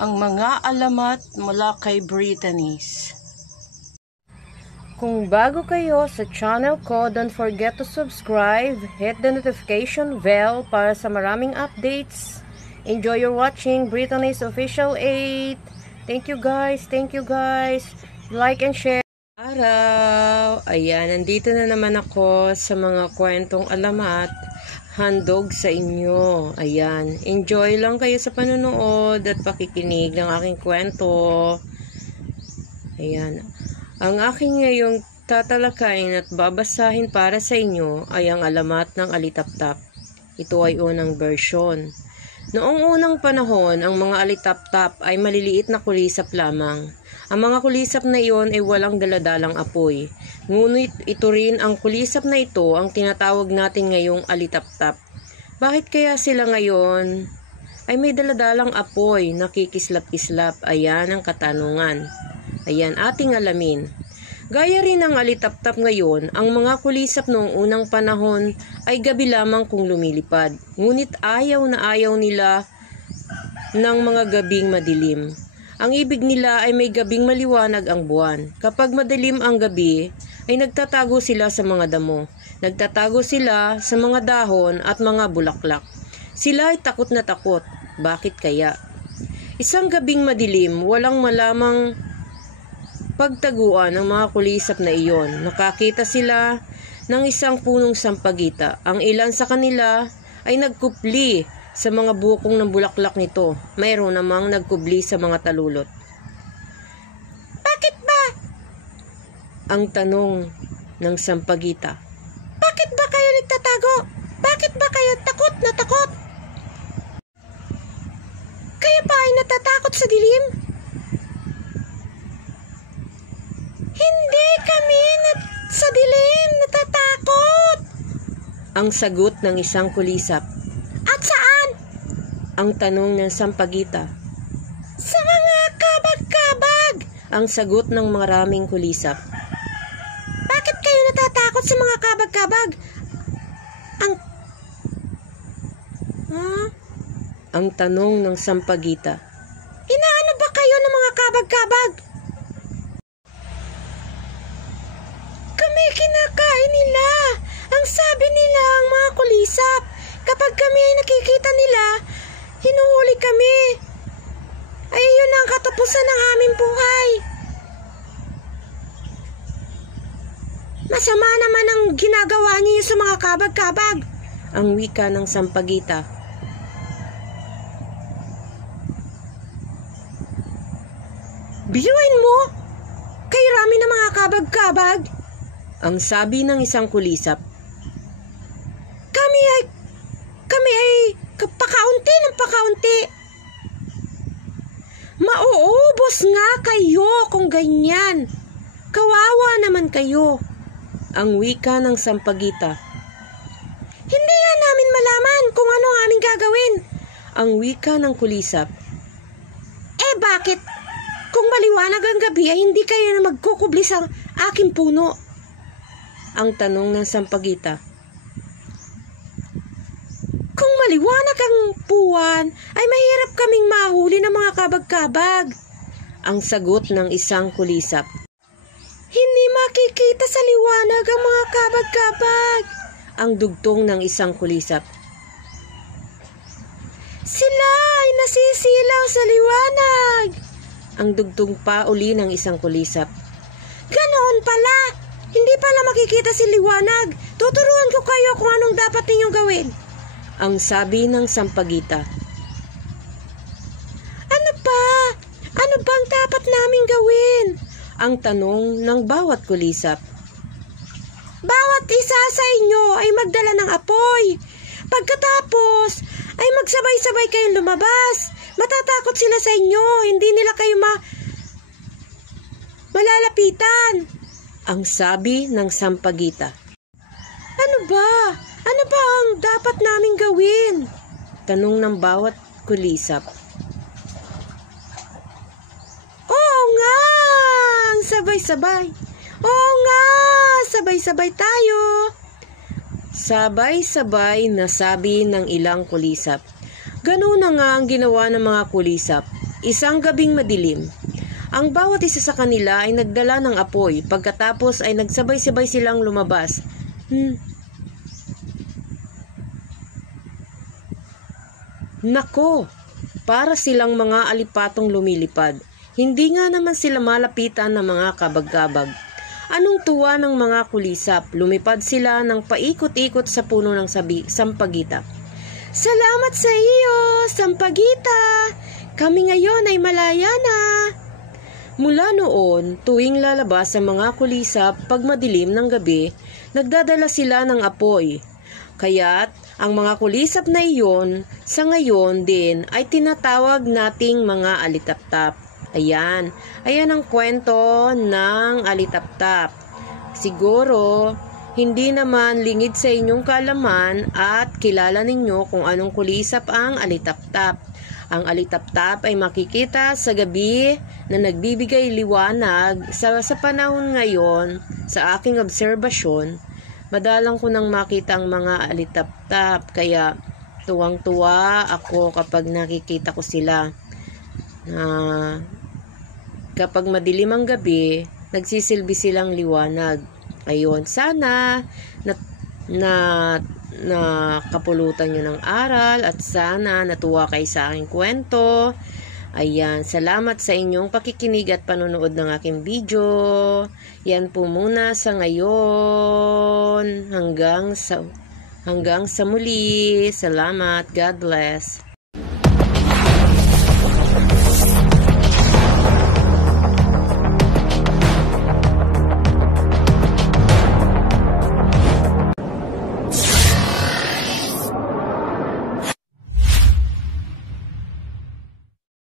ang mga alamat mula kay Brittany's. Kung bago kayo sa channel ko, don't forget to subscribe, hit the notification bell para sa maraming updates. Enjoy your watching Brittany's Official 8. Thank you guys, like and share. Araw, ayan, nandito na naman ako sa mga kwentong alamat, handog sa inyo. Ayan, enjoy lang kayo sa panonood at pakikinig ng aking kwento. Ayan, ang aking ngayong tatalakayin at babasahin para sa inyo ay ang alamat ng alitaptap. Ito ay unang bersyon. Noong unang panahon, ang mga alitaptap ay maliliit na kulisap lamang. Ang mga kulisap na iyon ay walang daladalang apoy. Ngunit ito rin ang kulisap na ito ang tinatawag natin ngayong alitaptap. Bakit kaya sila ngayon ay may daladalang apoy, nakikislap-kislap? Ayan ang katanungan. Ayan, ating alamin. Gaya rin ng alitaptap ngayon, ang mga kulisap noong unang panahon ay gabi lamang kung lumilipad. Ngunit ayaw na ayaw nila ng mga gabing madilim. Ang ibig nila ay may gabing maliwanag ang buwan. Kapag madilim ang gabi, ay nagtatago sila sa mga damo. Nagtatago sila sa mga dahon at mga bulaklak. Sila ay takot na takot. Bakit kaya? Isang gabing madilim, walang malamang pagtaguan ng mga kulisap na iyon. Nakakita sila ng isang punong sampagita. Ang ilan sa kanila ay nagkupli sa mga bukong ng bulaklak nito. Mayroon namang nagkubli sa mga talulot. Bakit ba? Ang tanong ng sampagita. Bakit ba kayo nagtatago? Bakit ba kayo takot na takot? Kayo pa ay natatakot sa dilim? Hindi kami sa dilim natatakot. Ang sagot ng isang kulisap. At saan? Ang tanong ng sampagita. Sa mga kabag-kabag. Ang sagot ng maraming kulisap. Bakit kayo natatakot sa mga kabag-kabag? Ang tanong ng sampagita. Inaano ba kayo ng mga kabag-kabag? Kami kinakain nila. Ang sabi nila ang mga kulisap. Kapag kami ay nakikita nila, hinuhuli kami. Ay yun ang katapusan ng aming buhay. Masama naman ang ginagawa niyo sa mga kabag-kabag. Ang wika ng sampagita. Biyuin mo? Kay rami ng mga kabag-kabag? Ang sabi ng isang kulisap. Kami ay pakaunti ng pakaunti. Mauubos nga kayo kung ganyan. Kawawa naman kayo. Ang wika ng sampagita. Hindi nga namin malaman kung ano ang aming gagawin. Ang wika ng kulisap. Bakit? Kung maliwanag ang gabi ay hindi kayo na magkukubli sa aking puno. Ang tanong ng sampagita. Kung maliwanag ang buwan, ay mahirap kaming mahuli ng mga kabag-kabag. Ang sagot ng isang kulisap. Hindi makikita sa liwanag ang mga kabag-kabag. Ang dugtong ng isang kulisap. Sila ay nasisilaw sa liwanag. Ang dugtong pa uli ng isang kulisap. Ganoon pala. Hindi pala makikita si liwanag. Tuturuan ko kayo kung anong dapat ninyong gawin. Ang sabi ng sampagita. Ano pa? Ano bang dapat naming gawin? Ang tanong ng bawat kulisap. Bawat isa sa inyo ay magdala ng apoy. Pagkatapos ay magsabay-sabay kayong lumabas. Matatakot sila sa inyo. Hindi nila kayo malalapitan. Ang sabi ng sampagita. Ano ba? Ano ba ang dapat naming gawin? Tanong ng bawat kulisap. Oo nga! Ang sabay-sabay. Oo nga! Sabay-sabay tayo. Sabay-sabay na sabi ng ilang kulisap. Ganoon na nga ang ginawa ng mga kulisap. Isang gabing madilim. Ang bawat isa sa kanila ay nagdala ng apoy. Pagkatapos ay nagsabay-sabay silang lumabas. Nako! Para silang mga alipatong lumilipad. Hindi nga naman sila malapitan ng mga kabag-kabag. Anong tuwa ng mga kulisap? Lumipad sila ng paikot-ikot sa puno ng sampagita. Salamat sa iyo, sampagita! Kami ngayon ay malaya na! Mula noon, tuwing lalabas ang mga kulisap pag madilim ng gabi, nagdadala sila ng apoy. Kaya't ang mga kulisap na iyon, sa ngayon din ay tinatawag nating mga alitaptap. Ayan ang kwento ng alitaptap. Siguro, hindi naman lingid sa inyong kaalaman at kilala ninyo kung anong kulisap ang alitaptap. Ang alitaptap ay makikita sa gabi na nagbibigay liwanag sa panahon ngayon. Sa aking obserbasyon, madalang ko nang makita ang mga alitaptap, kaya tuwang-tuwa ako kapag nakikita ko sila. Kapag madilim ang gabi, nagsisilbi silang liwanag. Ayun, sana nakapulutan nyo ng aral at sana natuwa kayo sa aking kwento. Ayan, salamat sa inyong pakikinig at panonood ng aking video. Yan po muna sa ngayon. Hanggang sa muli. Salamat. God bless.